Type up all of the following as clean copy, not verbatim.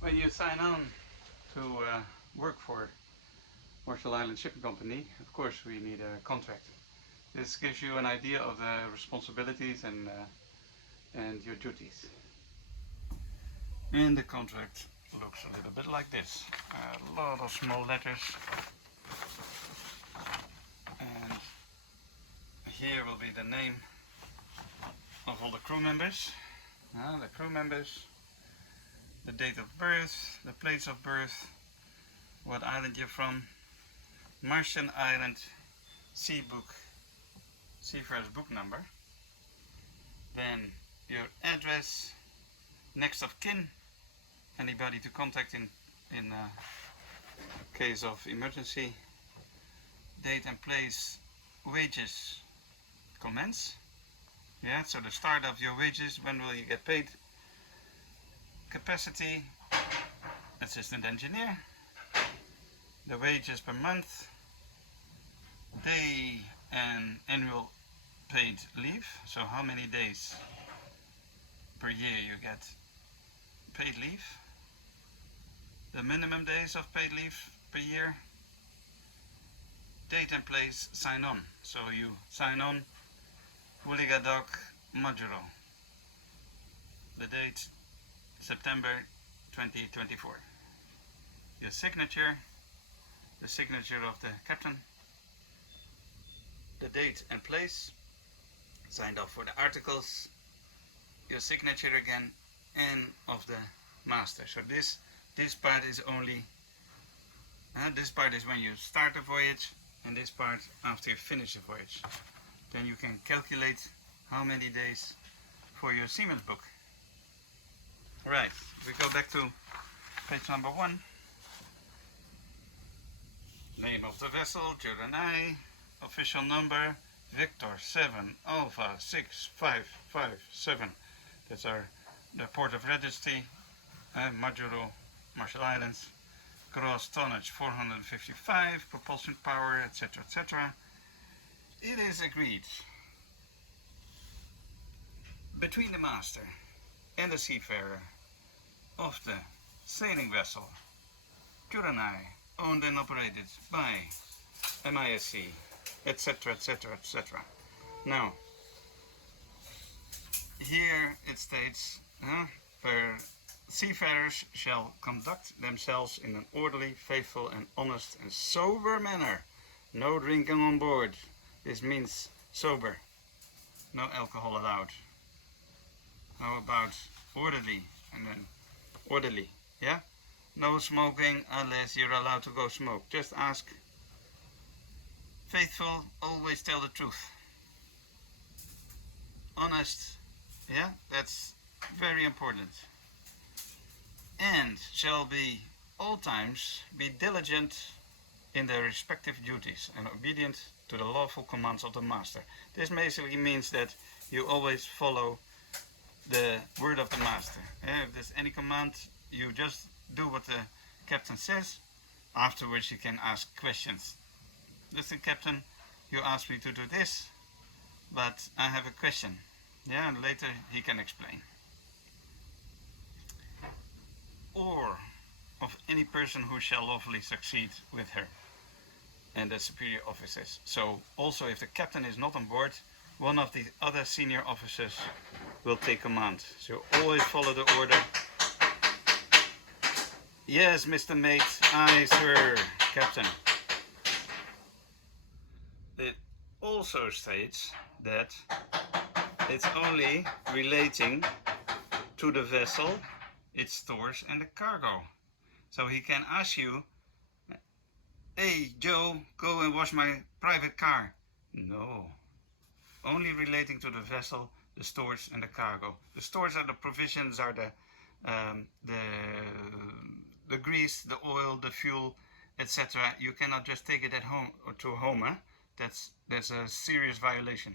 When you sign on to work for Marshall Island Shipping Company, of course we need a contract. This gives you an idea of the responsibilities and your duties. And the contract looks a little bit like this. A lot of small letters. And here will be the name of all the crew members. The date of birth, the place of birth, what island you're from, Martian Island seafarer's book number, then your address, next of kin, anybody to contact in case of emergency, date and place, wages commence. Yeah, so the start of your wages, when will you get paid? Capacity, assistant engineer, the wages per month, day and annual paid leave, so how many days per year you get paid leave, the minimum days of paid leave per year, date and place, sign on. So you sign on Wooligadog Majuro. The date September 2024. Your signature, the signature of the captain, the date and place, signed off for the articles, your signature again, and of the master. So this part is only, this part is when you start the voyage, and this part after you finish the voyage. Then you can calculate how many days for your seaman's book. Right, we go back to page number 1. Name of the vessel, Juranai, official number, Victor 7 Alpha 6557. That's the port of registry, Majuro, Marshall Islands. Gross tonnage 455, propulsion power, etc., etc. It is agreed between the master and the seafarer of the sailing vessel Juranai, owned and operated by MISC, etc., etc., etc. Now, here it states, seafarers shall conduct themselves in an orderly, faithful, and honest and sober manner. No drinking on board. This means sober. No alcohol allowed. How about orderly? And then orderly, yeah? No smoking unless you're allowed to go smoke. Just ask. Faithful, always tell the truth. Honest, yeah? That's very important. And shall be all times be diligent in their respective duties and obedient to the lawful commands of the master. This basically means that you always follow the word of the master. If there's any command, you just do what the captain says. Afterwards you can ask questions. Listen, captain, you asked me to do this, but I have a question. Yeah, and later he can explain. Or of any person who shall lawfully succeed with her and the superior officers. So also if the captain is not on board, one of the other senior officers will take command. So always follow the order. Yes, Mr. Mate. Aye, sir, captain. It also states that it's only relating to the vessel, its stores, and the cargo. So he can ask you, hey Joe, go and wash my private car. No. Only relating to the vessel, the stores, and the cargo. The stores are the provisions, are the grease, the oil, the fuel, etc. You cannot just take it at home or to home. That's a serious violation.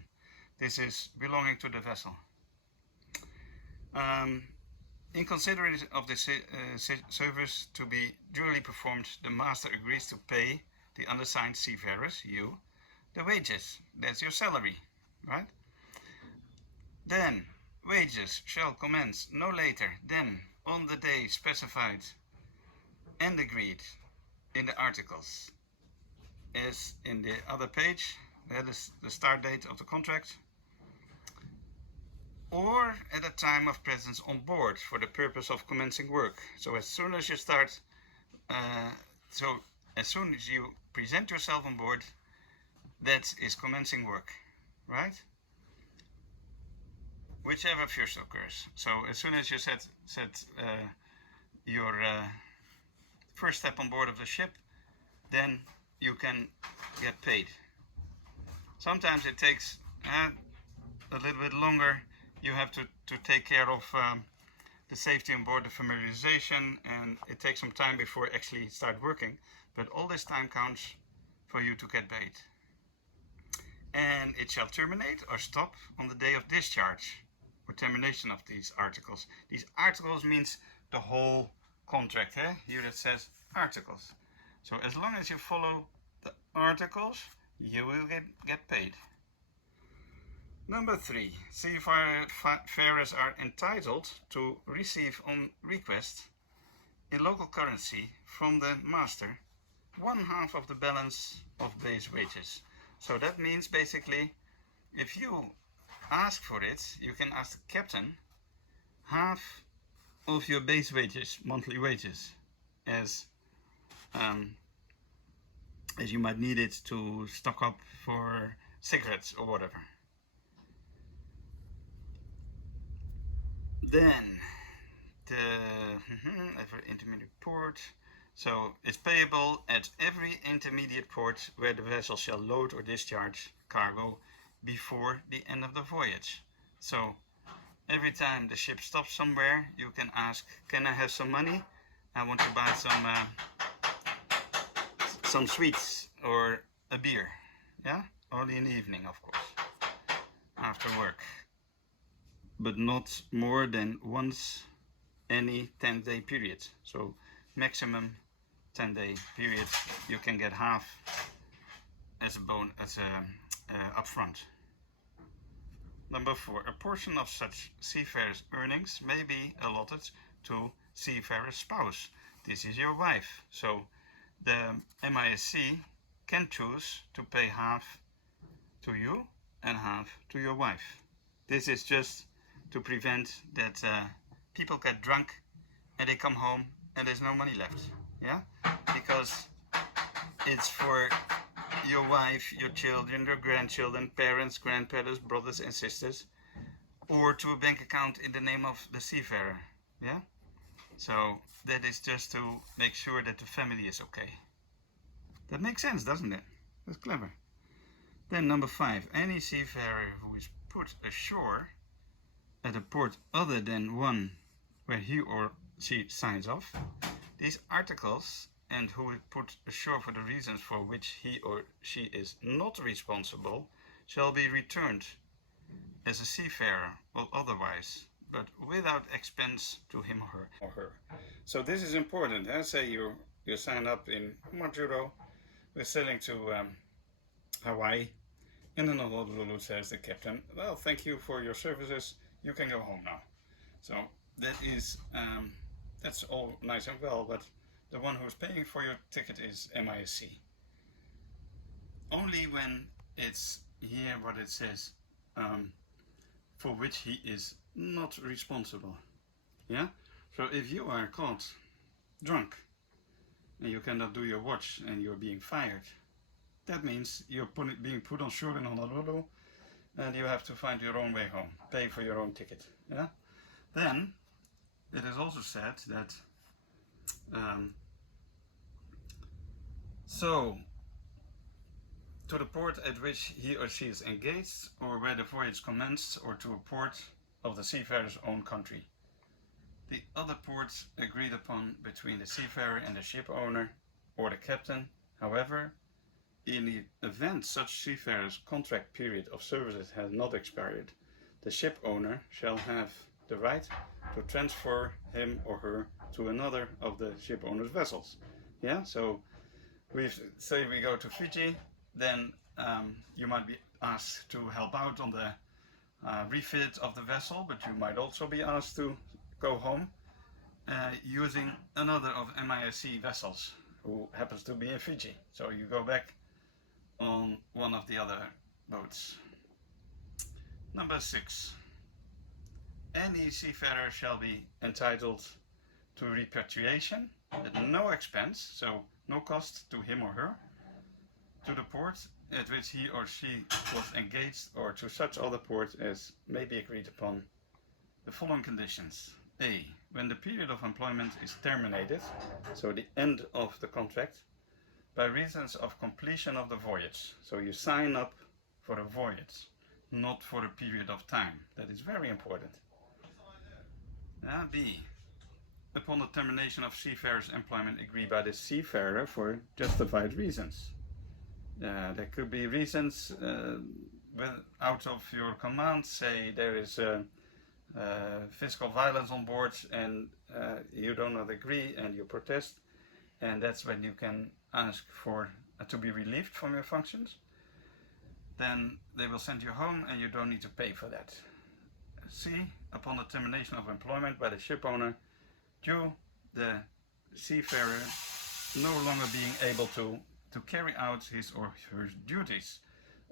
This is belonging to the vessel. In consideration of the service to be duly performed, the master agrees to pay the undersigned seafarers, you, the wages. That's your salary, right? Then wages shall commence no later than on the day specified and agreed in the articles as in the other page, that is the start date of the contract, or at a time of presence on board for the purpose of commencing work. So as soon as you start, as soon as you present yourself on board, that is commencing work, right? Whichever first occurs. So as soon as you set your first step on board of the ship, then you can get paid. Sometimes it takes a little bit longer. You have to take care of the safety on board, the familiarization, and it takes some time before you actually start working. But all this time counts for you to get paid. And it shall terminate or stop on the day of discharge or termination of these articles. These articles means the whole contract. Here it says articles. So as long as you follow the articles, you will get paid. Number 3, seafarers are entitled to receive on request in local currency from the master 1/2 of the balance of base wages. So that means basically if you ask for it, you can ask the captain half of your base wages, monthly wages, as you might need it to stock up for cigarettes or whatever. Then every intermediate port. So it's payable at every intermediate port where the vessel shall load or discharge cargo before the end of the voyage. So every time the ship stops somewhere, you can ask, can I have some money? I want to buy some sweets or a beer. Yeah, only in the evening, of course, after work, but not more than once any 10-day period. So maximum 10-day period, you can get half as a upfront. Number 4, a portion of such seafarer's earnings may be allotted to seafarer's spouse. This is your wife. So the MISC can choose to pay half to you and half to your wife. This is just to prevent that people get drunk and they come home and there's no money left. Yeah, because it's for your wife, your children, your grandchildren, parents, grandparents, brothers and sisters, or to a bank account in the name of the seafarer. Yeah, so that is just to make sure that the family is okay. That makes sense, doesn't it? That's clever. Then number 5, any seafarer who is put ashore at a port other than one where he or she signs off these articles, and who is put ashore for the reasons for which he or she is not responsible, shall be returned as a seafarer or otherwise, but without expense to him or her. So this is important. Say you sign up in Honolulu, we're sailing to Hawaii, and then Honolulu says the captain, well, thank you for your services, you can go home now. So that is that's all nice and well, but the one who's paying for your ticket is MISC. Only when it's here what it says, for which he is not responsible. Yeah? So if you are caught drunk and you cannot do your watch and you're being fired, that means you're being put on shore in Honolulu and you have to find your own way home, pay for your own ticket. Yeah? Then it is also said that so to the port at which he or she is engaged, or where the voyage commenced, or to a port of the seafarer's own country. The other ports agreed upon between the seafarer and the ship owner or the captain. However, in the event such seafarer's contract period of services has not expired, the ship owner shall have the right to transfer him or her to another of the ship owner's vessels. Yeah, so say we go to Fiji, then you might be asked to help out on the refit of the vessel, but you might also be asked to go home using another of MISC vessels who happens to be in Fiji. So you go back on one of the other boats. Number 6. Any seafarer shall be entitled to repatriation at no expense, so no cost to him or her, to the port at which he or she was engaged or to such other port as may be agreed upon. The following conditions. A. When the period of employment is terminated, so the end of the contract, by reasons of completion of the voyage. So you sign up for a voyage, not for a period of time. That is very important. B. Upon the termination of seafarer's employment agreed by the seafarer for justified reasons. There could be reasons out of your command, say there is physical violence on board and you do not agree and you protest, and that's when you can ask for to be relieved from your functions. Then they will send you home and you don't need to pay for that. C. Upon the termination of employment by the ship owner, due the seafarer no longer being able to carry out his or her duties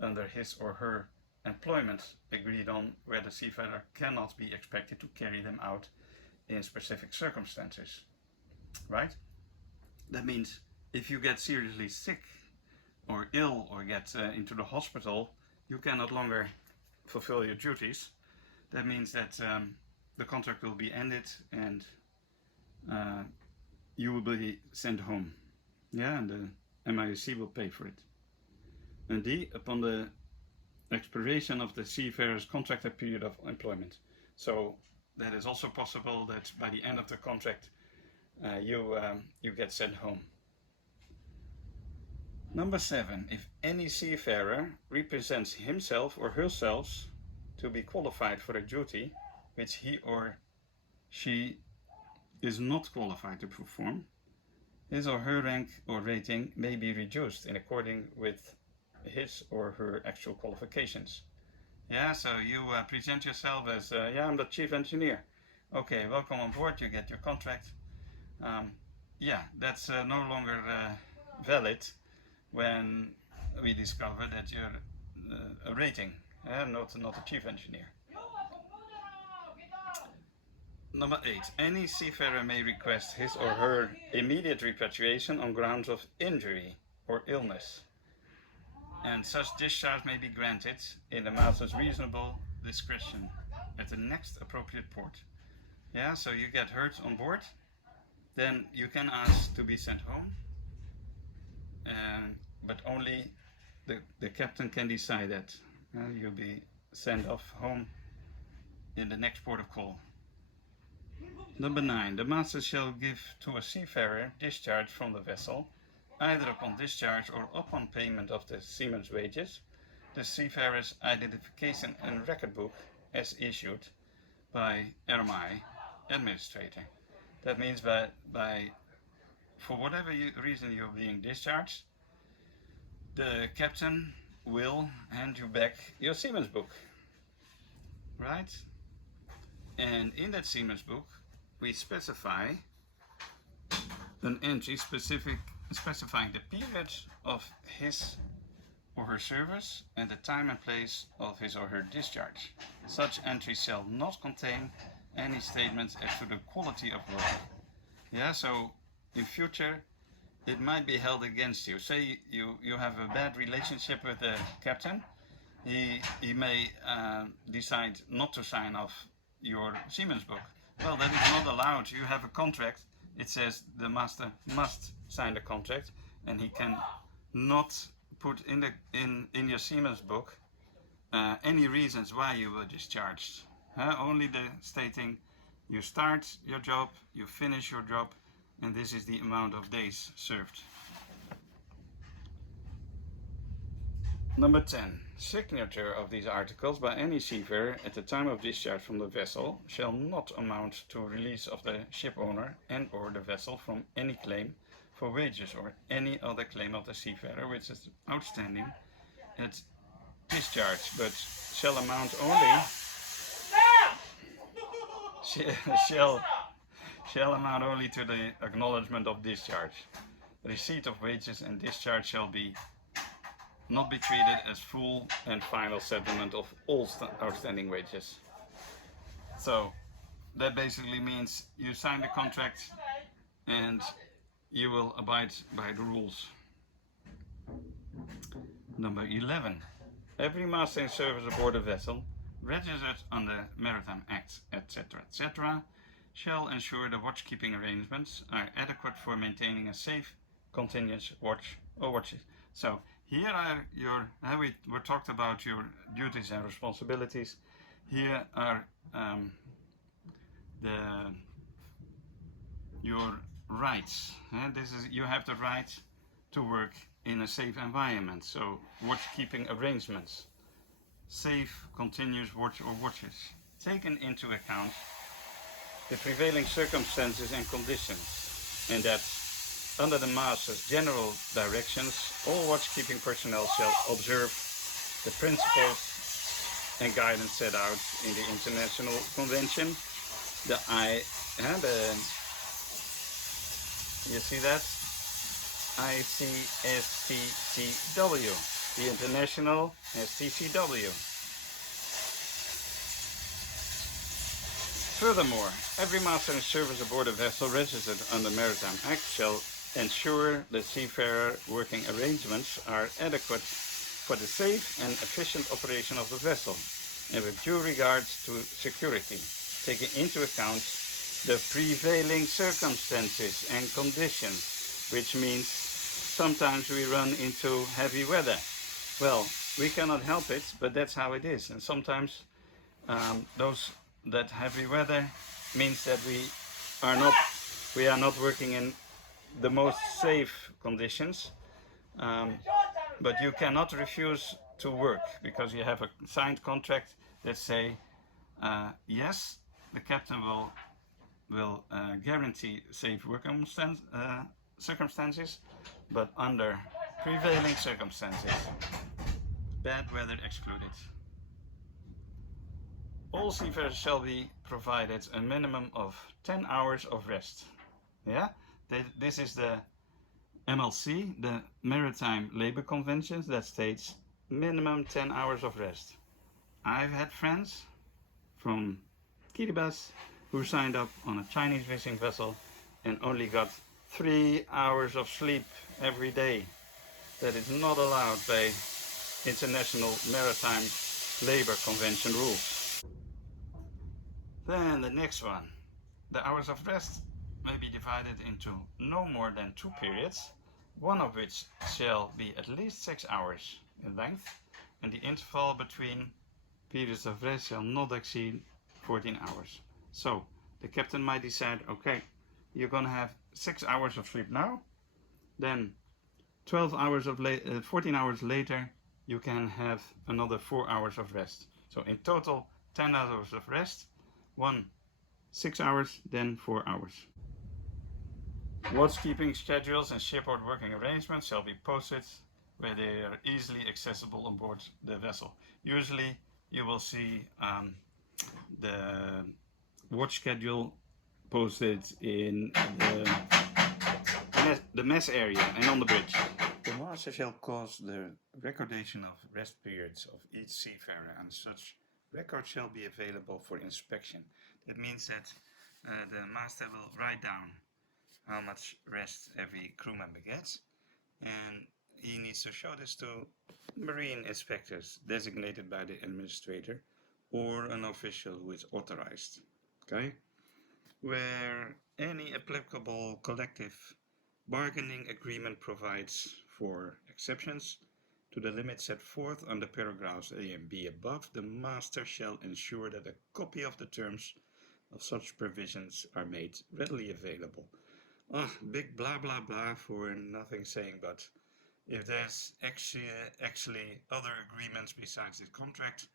under his or her employment agreed on, where the seafarer cannot be expected to carry them out in specific circumstances. Right? That means if you get seriously sick or ill or get into the hospital, you can no longer fulfill your duties. That means that the contract will be ended and you will be sent home. Yeah, and the MISC will pay for it. And D, upon the expiration of the seafarer's contracted period of employment. So that is also possible that by the end of the contract you get sent home. Number 7. If any seafarer represents himself or herself to be qualified for a duty which he or she is not qualified to perform, his or her rank or rating may be reduced in accordance with his or her actual qualifications. Yeah, so you present yourself as, yeah, I'm the chief engineer. Okay, welcome on board, you get your contract. Yeah, that's no longer valid when we discover that you're a rating, not a chief engineer. Number 8. Any seafarer may request his or her immediate repatriation on grounds of injury or illness, and such discharge may be granted in the master's reasonable discretion at the next appropriate port. Yeah, so you get hurt on board, then you can ask to be sent home, but only the captain can decide that. You'll be sent off home in the next port of call. Number 9. The master shall give to a seafarer discharge from the vessel, either upon discharge or upon payment of the seaman's wages, the seafarer's identification and record book as issued by RMI administrator. That means for whatever reason you're being discharged, the captain will hand you back your seaman's book. Right? And in that seaman's book, we specify an entry specifying the period of his or her service and the time and place of his or her discharge. Such entry shall not contain any statements as to the quality of work. Yeah, so in future it might be held against you. Say you have a bad relationship with the captain, he may decide not to sign off your seaman's book. Well, that is not allowed. You have a contract. It says the master must sign the contract, and he can not put in your seaman's book any reasons why you were discharged. Only the stating you start your job, you finish your job, and this is the amount of days served. Number 10. Signature of these articles by any seafarer at the time of discharge from the vessel shall not amount to release of the ship owner and or the vessel from any claim for wages or any other claim of the seafarer which is outstanding at discharge, but shall amount only shall amount only to the acknowledgement of discharge. Receipt of wages and discharge shall not be treated as full and final settlement of all outstanding wages. So that basically means you sign the contract and you will abide by the rules. Number 11. Every master in service aboard a vessel registered on the Maritime Act, etc., etc., shall ensure the watchkeeping arrangements are adequate for maintaining a safe, continuous watch or watches. So here are your, we talked about your duties and responsibilities. Here are your rights. You have the right to work in a safe environment. So watchkeeping arrangements, safe, continuous watch or watches, taken into account the prevailing circumstances and conditions, and that under the master's general directions, all watchkeeping personnel shall observe the principles and guidance set out in the International Convention, you see that? ICSTCW, the International STCW. Furthermore, every master in service aboard a vessel registered under Maritime Act shall ensure the seafarer working arrangements are adequate for the safe and efficient operation of the vessel, and with due regards to security, taking into account the prevailing circumstances and conditions, which means sometimes we run into heavy weather. Well, we cannot help it, but that's how it is. And sometimes that heavy weather means that we are not working in the most safe conditions, but you cannot refuse to work because you have a signed contract that say yes, the captain will guarantee safe working circumstances, but under prevailing circumstances, bad weather excluded. All seafarers shall be provided a minimum of 10 hours of rest. Yeah, this is the MLC, the Maritime Labor Convention, that states minimum 10 hours of rest. I've had friends from Kiribati who signed up on a Chinese fishing vessel and only got 3 hours of sleep every day. That is not allowed by International Maritime Labor Convention rules. Then the next one. The hours of rest may be divided into no more than 2 periods, one of which shall be at least 6 hours in length, and the interval between periods of rest shall not exceed 14 hours. So the captain might decide, okay, you're gonna have 6 hours of sleep now, then 14 hours later you can have another 4 hours of rest. So in total 10 hours of rest, 6 hours, then 4 hours. Watchkeeping schedules and shipboard working arrangements shall be posted where they are easily accessible on board the vessel. Usually you will see the watch schedule posted in the mess area and on the bridge. The master shall cause the recordation of rest periods of each seafarer, and such record shall be available for inspection. That means that the master will write down how much rest every crew member gets, and he needs to show this to marine inspectors designated by the administrator or an official who is authorized. Okay? Where any applicable collective bargaining agreement provides for exceptions to the limits set forth under paragraphs A and B above, the master shall ensure that a copy of the terms of such provisions are made readily available. Big blah blah blah for nothing saying, but if there's actually other agreements besides this contract,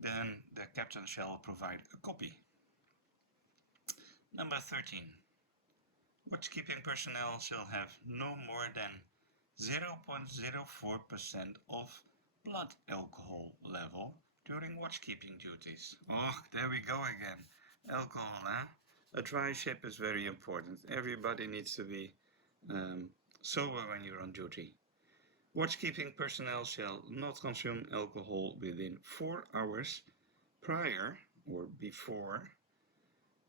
then the captain shall provide a copy. Number 13. Watchkeeping personnel shall have no more than 0.04% of blood alcohol level during watchkeeping duties. Oh, there we go again. Alcohol, huh? A dry ship is very important. Everybody needs to be sober when you're on duty. Watchkeeping personnel shall not consume alcohol within 4 hours prior or before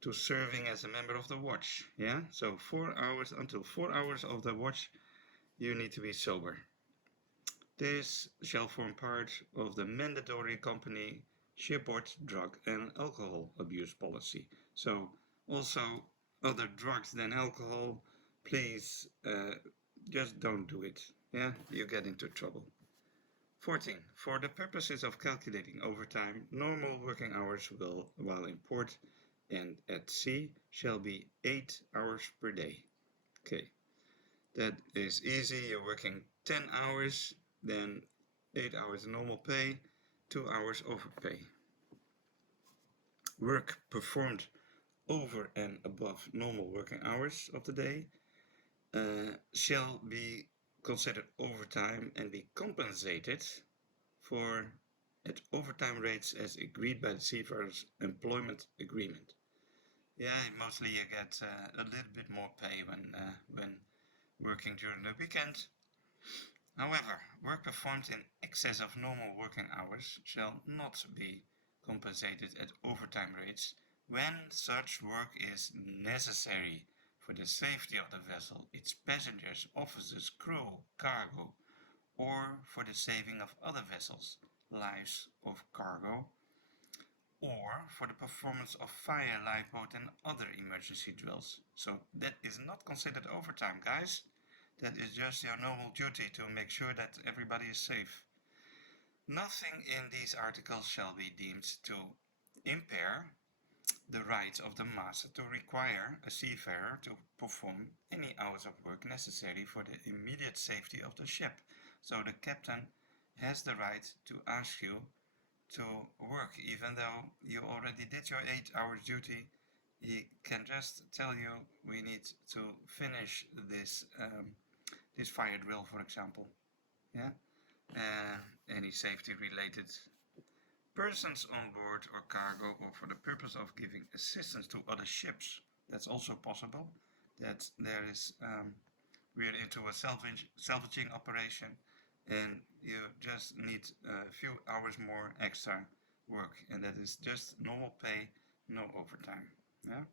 to serving as a member of the watch. Yeah, so 4 hours until 4 hours of the watch, you need to be sober. This shall form part of the mandatory company shipboard drug and alcohol abuse policy. So also other drugs than alcohol, please just don't do it. Yeah, you get into trouble. 14. For the purposes of calculating overtime, normal working hours will, while in port and at sea, shall be 8 hours per day. Okay, that is easy. You're working 10 hours, then 8 hours normal pay, 2 hours overpay. Work performed over and above normal working hours of the day shall be considered overtime and be compensated for at overtime rates as agreed by the seafarer's employment agreement. Yeah, mostly you get a little bit more pay when working during the weekend. However, work performed in excess of normal working hours shall not be compensated at overtime rates when such work is necessary for the safety of the vessel, its passengers, officers, crew, cargo, or for the saving of other vessels, lives of cargo, or for the performance of fire, lifeboat and other emergency drills. So that is not considered overtime, guys. That is just your normal duty to make sure that everybody is safe. Nothing in these articles shall be deemed to impair the right of the master to require a seafarer to perform any hours of work necessary for the immediate safety of the ship. So the captain has the right to ask you to work, even though you already did your 8 hours duty. He can just tell you, we need to finish this this fire drill, for example. Yeah, any safety related persons on board or cargo, or for the purpose of giving assistance to other ships. That's also possible. That there is we're into a salvaging operation, and you just need a few hours more extra work, and that is just normal pay, no overtime. Yeah,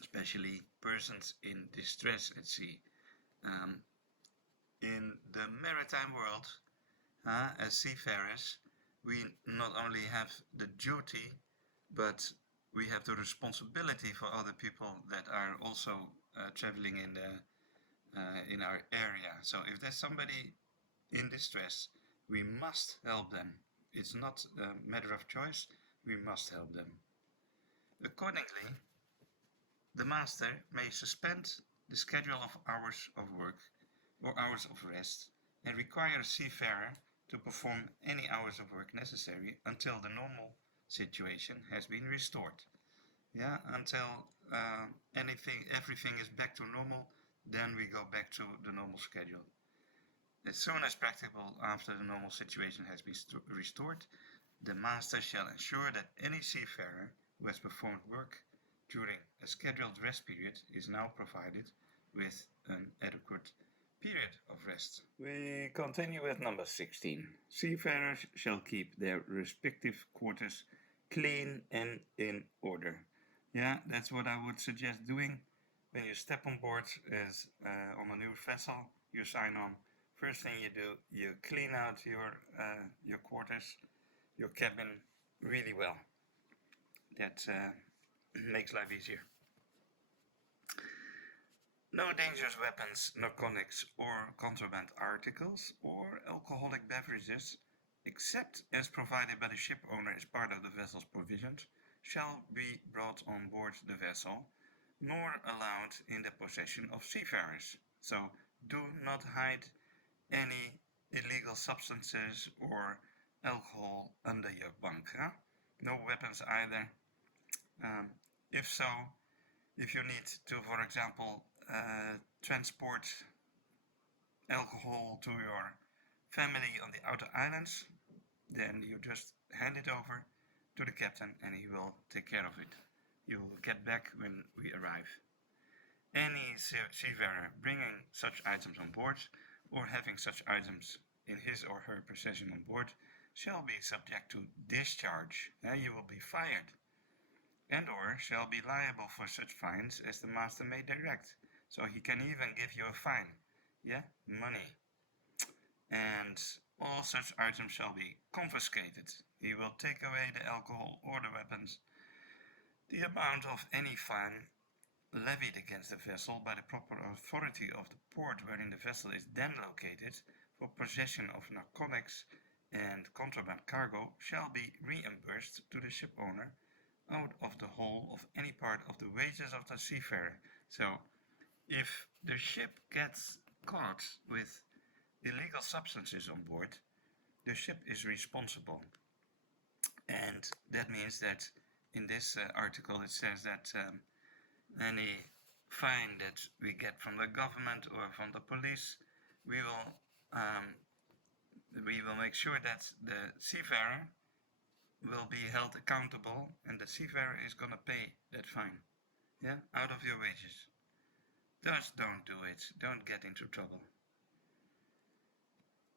especially persons in distress at sea. In the maritime world, as seafarers, we not only have the duty, but we have the responsibility for other people that are also traveling in our area. So if there's somebody in distress, we must help them. It's not a matter of choice, we must help them. Accordingly, the master may suspend the schedule of hours of work or hours of rest and require a seafarer to perform any hours of work necessary until the normal situation has been restored. Yeah, until everything is back to normal, then we go back to the normal schedule. As soon as practicable after the normal situation has been restored, the master shall ensure that any seafarer who has performed work during a scheduled rest period is now provided with an adequate period of rest. We continue with number 16. Seafarers shall keep their respective quarters clean and in order. Yeah, that's what I would suggest doing when you step on board as on a new vessel you sign on. First thing you do, you clean out your quarters, your cabin really well. That makes life easier. No dangerous weapons, narcotics or contraband articles or alcoholic beverages, except as provided by the ship owner as part of the vessel's provisions, shall be brought on board the vessel, nor allowed in the possession of seafarers. So do not hide any illegal substances or alcohol under your bunk. Huh? No weapons either. If so, if you need to, for example, transport alcohol to your family on the outer islands, then you just hand it over to the captain and he will take care of it. you will get back when we arrive. Any seafarer bringing such items on board or having such items in his or her possession on board shall be subject to discharge. You will be fired, and or shall be liable for such fines as the master may direct. So he can even give you a fine, money. And all such items shall be confiscated. He will take away the alcohol or the weapons. The amount of any fine levied against the vessel by the proper authority of the port wherein the vessel is then located for possession of narcotics and contraband cargo shall be reimbursed to the ship owner out of the whole of any part of the wages of the seafarer. So if the ship gets caught with illegal substances on board, the ship is responsible. And that means that in this article it says that any fine that we get from the government or from the police, we will make sure that the seafarer will be held accountable, and the seafarer is gonna pay that fine, out of your wages. Just don't do it. Don't get into trouble.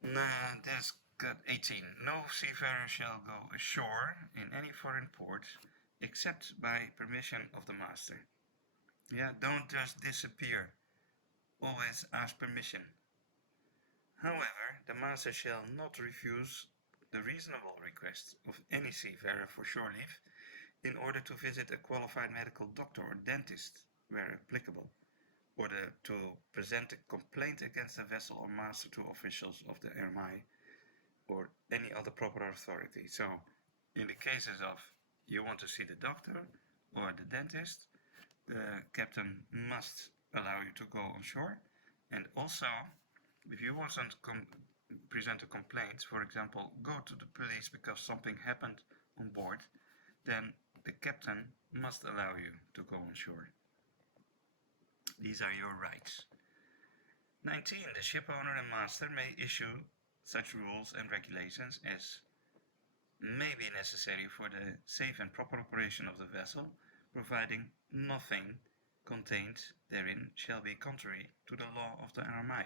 There's got 18. No seafarer shall go ashore in any foreign port except by permission of the master. Don't just disappear. Always ask permission. However, the master shall not refuse the reasonable request of any seafarer for shore leave in order to visit a qualified medical doctor or dentist, where applicable, or to present a complaint against the vessel or master to officials of the MI or any other proper authority. So, in the cases of you want to see the doctor or the dentist, the captain must allow you to go on shore. And also, if you want to present a complaint, for example, go to the police because something happened on board, then the captain must allow you to go on shore. These are your rights. 19. The ship owner and master may issue such rules and regulations as may be necessary for the safe and proper operation of the vessel, providing nothing contained therein shall be contrary to the law of the RMI.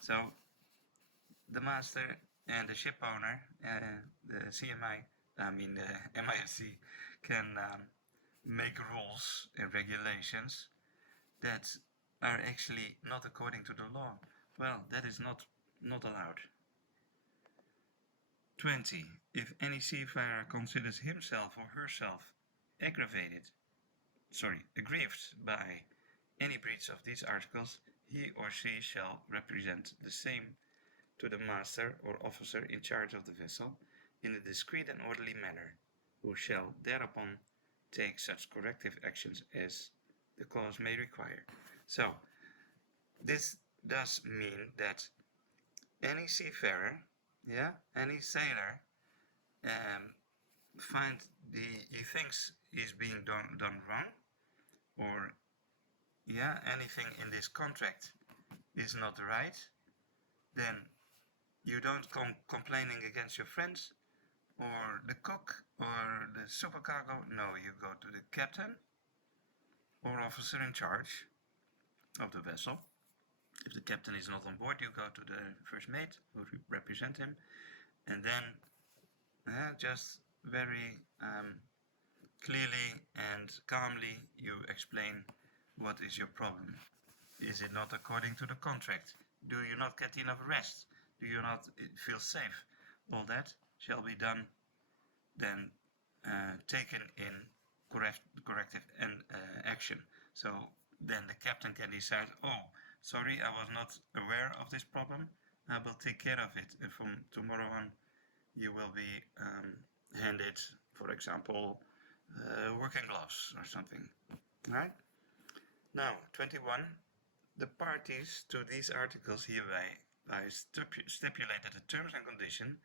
So the master and the ship owner, the CMI, the MISC, can make rules and regulations that are actually not according to the law. Well, that is not allowed. 20. If any seafarer considers himself or herself aggrieved by any breach of these articles, he or she shall represent the same to the master or officer in charge of the vessel in a discreet and orderly manner, who shall thereupon take such corrective actions as the cause may require. So, this does mean that any seafarer, any sailor, he thinks he's being done wrong, or anything in this contract is not right, then you don't come complaining against your friends or the cook or the supercargo. No, you go to the captain or officer in charge of the vessel. If the captain is not on board, you go to the first mate who represent him, and then just very clearly and calmly you explain what is your problem. Is it not according to the contract? Do you not get enough rest? Do you not feel safe? All that shall be done, then taken in corrective action. So then the captain can decide, oh, sorry, I was not aware of this problem. I will take care of it. And from tomorrow on, you will be handed, for example, working gloves or something. Right? Now, 21. The parties to these articles hereby stipulate that the terms and conditions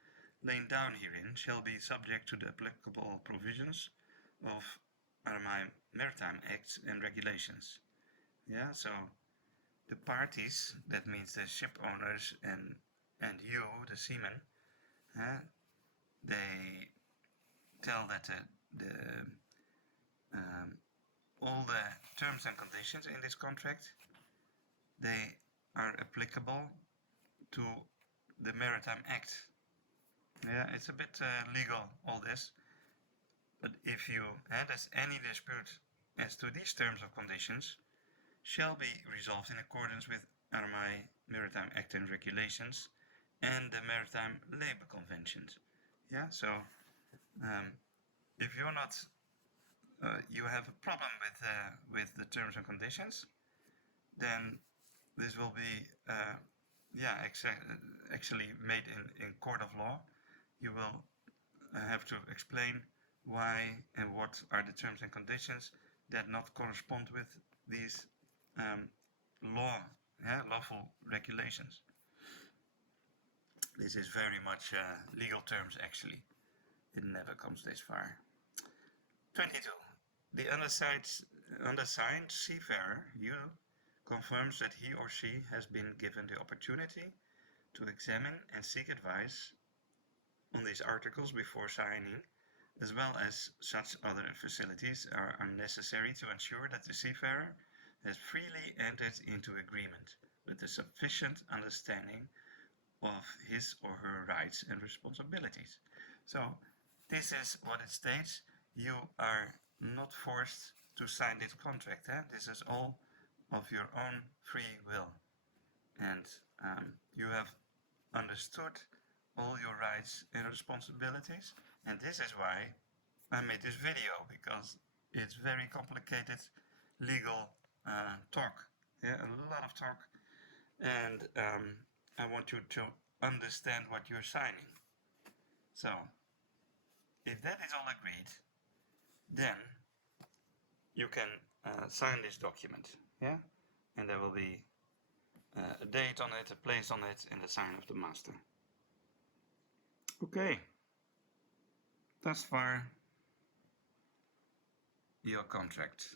laid down herein shall be subject to the applicable provisions of our Maritime Acts and Regulations. So the parties, that means the ship owners and you, the seaman, they tell that the terms and conditions in this contract, they are applicable to the Maritime Act. Yeah, it's a bit legal, all this. But if you there's any dispute as to these terms or conditions, shall be resolved in accordance with RMI Maritime Act and Regulations and the Maritime Labour Conventions. Yeah, so if you're not, you have a problem with the terms and conditions, then this will be actually made in court of law. You will have to explain why and what are the terms and conditions that not correspond with these lawful regulations. This is very much legal terms actually. It never comes this far. 22. The undersigned seafarer, you, confirms that he or she has been given the opportunity to examine and seek advice on these articles before signing, as well as such other facilities are necessary to ensure that the seafarer has freely entered into agreement with a sufficient understanding of his or her rights and responsibilities. So this is what it states. You are not forced to sign this contract. This is all of your own free will, and you have understood all your rights and responsibilities, and this is why I made this video, because it's very complicated legal talk, a lot of talk, and I want you to understand what you're signing. So if that is all agreed, then you can sign this document, and there will be a date on it, a place on it, and the sign of the master. Okay, thus far your contract.